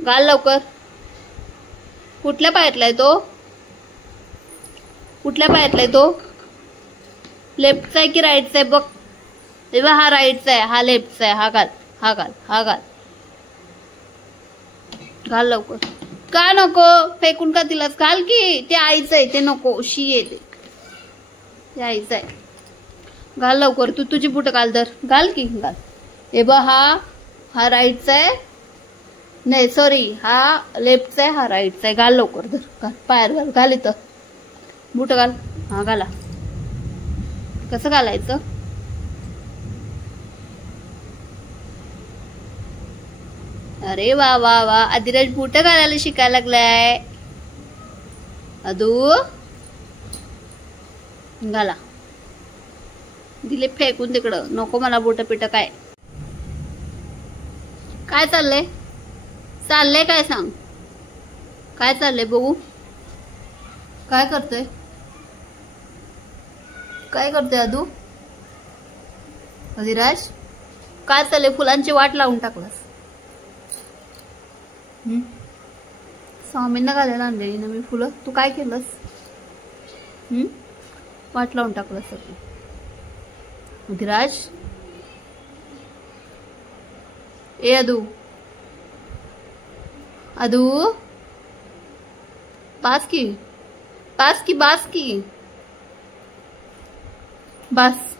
घाल लवकर. कुठल्या पायातलाय तो? कुठल्या पायातलाय तो? लेफ्टचा आहे की राईटचा आहे बघ. तेव्हा हा राईटचा आहे, हा लेफ्टचा आहे. हा घाल, हा घाल, हा घाल. घाल लवकर. का नको? फेकून का दिलास? घाल की. ते आईचं आहे, ते नको. शी येते, ते आईचं आहे. घाल लवकर. तू तुझी बुट घाल तर. घाल की, घाल. हे बघ, हा राईटचा आहे. नाही सॉरी, हा लेफ्टचा आहे, हा राईटचा आहे. घाल लवकर तर. घाल पायात, घाल. घाल इथं बुट घाल. हा घाला. कसं घालायचं? अरे वा वा वा, आदिराज बुट घालायला शिकायला लागलाय. अदू घाला. दिले फेकून तिकडं. नको मला बुट पिट. काय काय चाललंय? चाललंय काय सांग? काय चाललंय बघू? काय करतोय? काय करतोय अदू? अधिराज काय चाललंय? फुलांची वाट लावून टाकलास. स्वामींना घालायला आणलेली ना मी फुलं. तू काय केलंस? वाट लावून टाकलंस सगळं. अधिराज, ए अदू, अदू बास की, बास की, बास की, बास.